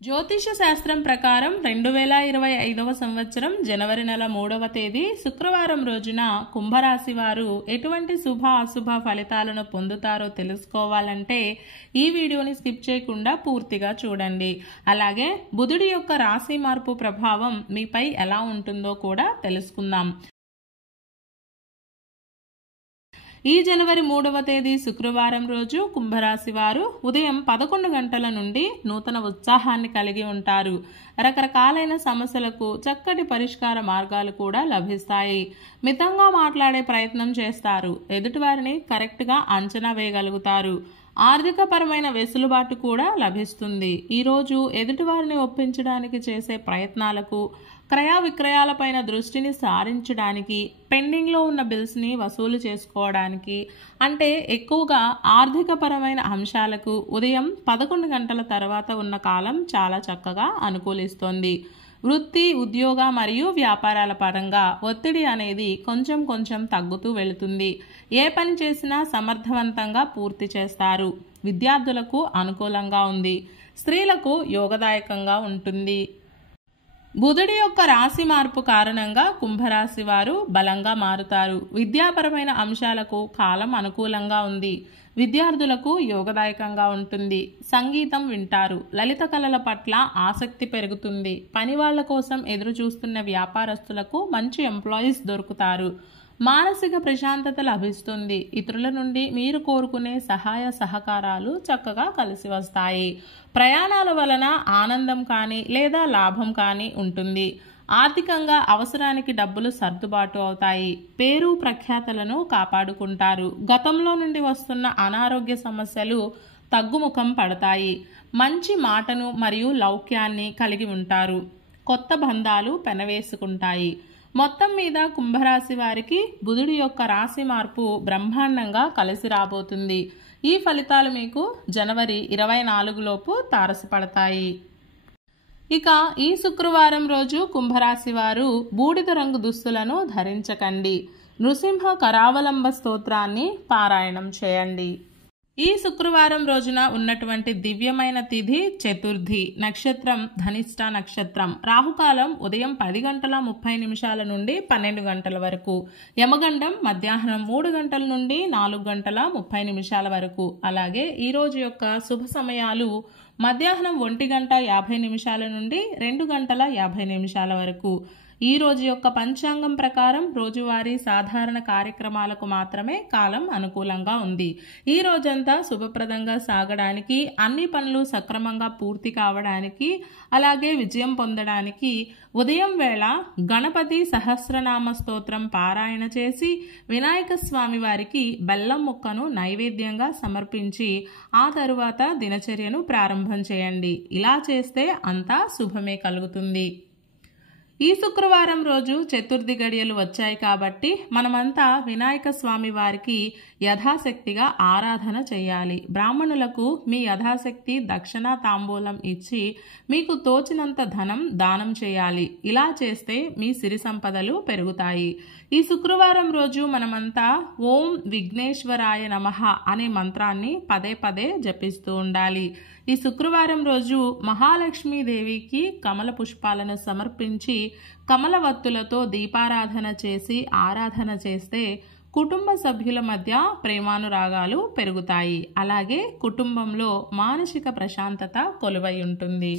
జ్యోతిష శాస్త్రం ప్రకారం 2025వ సంవత్సరం జనవరి నెల 3వ తేదీ శుక్రవారం రోజున కుంభరాశి వారు ఎటువంటి శుభ అశుభ ఫలితాలను పొందుతారో తెలుసుకోవాలంటే ఈ వీడియోని స్కిప్ చేయకుండా పూర్తిగా చూడండి. అలాగే బుధుడి యొక్క రాశి మార్పు ప్రభావం మీపై ఎలా ఉంటుందో కూడా తెలుసుకుందాం. ఈ జనవరి 3వ తేదీ శుక్రవారం రోజు కుంభరాశి వారు ఉదయం 11 గంటల నుండి నూతన ఉత్సాహాన్ని కలిగి ఉంటారు. రకరకాలైన సమస్యలకు చక్కటి పరిష్కార మార్గాలు కూడా లభిస్తాయి. మితంగా మాట్లాడే ప్రయత్నం చేస్తారు. ఎదుటివారిని కరెక్ట్గా అంచనా వేయగలుగుతారు. ఆర్థికపరమైన వెసులుబాటు కూడా లభిస్తుంది. ఈరోజు ఎదుటివారిని ఒప్పించడానికి చేసే ప్రయత్నాలకు, క్రయ విక్రయాలపైన దృష్టిని సారించడానికి, పెండింగ్లో ఉన్న బిల్స్ని వసూలు చేసుకోవడానికి, అంటే ఎక్కువగా ఆర్థికపరమైన అంశాలకు ఉదయం 11 గంటల తర్వాత ఉన్న కాలం చాలా చక్కగా అనుకూలిస్తోంది. వృత్తి, ఉద్యోగ మరియు వ్యాపారాల పరంగా ఒత్తిడి అనేది కొంచెం తగ్గుతూ వెళుతుంది. ఏ పని చేసినా సమర్థవంతంగా పూర్తి చేస్తారు. విద్యార్థులకు అనుకూలంగా ఉంది. స్త్రీలకు యోగదాయకంగా ఉంటుంది. బుధుడి యొక్క రాశి మార్పు కారణంగా కుంభరాశి వారు బలంగా మారుతారు. విద్యాపరమైన అంశాలకు కాలం అనుకూలంగా ఉంది. విద్యార్థులకు యోగదాయకంగా ఉంటుంది. సంగీతం వింటారు. లలిత కళల పట్ల ఆసక్తి పెరుగుతుంది. పని వాళ్ల కోసం ఎదురు చూస్తున్న వ్యాపారస్తులకు మంచి ఎంప్లాయీస్ దొరుకుతారు. మానసిక ప్రశాంతత లభిస్తుంది. ఇతరుల నుండి మీరు కోరుకునే సహాయ సహకారాలు చక్కగా కలిసి వస్తాయి. ప్రయాణాల వలన ఆనందం కానీ లేదా లాభం కానీ ఉంటుంది. ఆర్థికంగా అవసరానికి డబ్బులు సర్దుబాటు అవుతాయి. పేరు ప్రఖ్యాతలను కాపాడుకుంటారు. గతంలో నుండి వస్తున్న అనారోగ్య సమస్యలు తగ్గుముఖం పడతాయి. మంచి మాటను మరియు లౌక్యాన్ని కలిగి ఉంటారు. కొత్త బంధాలు పెనవేసుకుంటాయి. మొత్తం మీద కుంభరాశి వారికి బుధుడి యొక్క రాశి మార్పు బ్రహ్మాండంగా కలిసి రాబోతుంది. ఈ ఫలితాలు మీకు జనవరి 24 లోపు తారసపడతాయి. ఇక ఈ శుక్రవారం రోజు కుంభరాశి వారు బూడిద రంగు దుస్తులను ధరించకండి. నృసింహ కరావలంబ స్తోత్రాన్ని పారాయణం చేయండి. ఈ శుక్రవారం రోజున ఉన్నటువంటి దివ్యమైన తిథి చతుర్థి, నక్షత్రం ధనిష్ట నక్షత్రం, రాహుకాలం ఉదయం 10:30 నుండి 12 గంటల వరకు, యమగండం మధ్యాహ్నం 3 గంటల నుండి 4:30 వరకు. అలాగే ఈ రోజు యొక్క శుభ సమయాలు మధ్యాహ్నం 1:50 నుండి 2:50 వరకు. ఈ రోజు యొక్క పంచాంగం ప్రకారం రోజువారీ సాధారణ కార్యక్రమాలకు మాత్రమే కాలం అనుకూలంగా ఉంది. ఈ రోజంతా శుభప్రదంగా సాగడానికి, అన్ని పనులు సక్రమంగా పూర్తి కావడానికి, అలాగే విజయం పొందడానికి ఉదయం వేళ గణపతి సహస్రనామ స్తోత్రం పారాయణ చేసి వినాయక స్వామి వారికి బెల్లం ముక్కను నైవేద్యంగా సమర్పించి ఆ తరువాత దినచర్యను ప్రారంభం చేయండి. ఇలా చేస్తే అంతా శుభమే కలుగుతుంది. ఈ శుక్రవారం రోజు చతుర్థి గడియలు వచ్చాయి కాబట్టి మనమంతా వినాయక స్వామి వారికి యథాశక్తిగా ఆరాధన చేయాలి. బ్రాహ్మణులకు మీ యథాశక్తి దక్షిణ తాంబూలం ఇచ్చి మీకు తోచినంత ధనం దానం చేయాలి. ఇలా చేస్తే మీ సిరి సంపదలు పెరుగుతాయి. ఈ శుక్రవారం రోజు మనమంతా ఓం విఘ్నేశ్వరాయ నమః అనే మంత్రాన్ని పదే జపిస్తూ ఉండాలి. ఈ శుక్రవారం రోజు మహాలక్ష్మీదేవికి కమల పుష్పాలను సమర్పించి కమలవత్తులతో దీపారాధన చేసి ఆరాధన చేస్తే కుటుంబ సభ్యుల మధ్య ప్రేమానురాగాలు పెరుగుతాయి. అలాగే కుటుంబంలో మానసిక ప్రశాంతత కొలువై ఉంటుంది.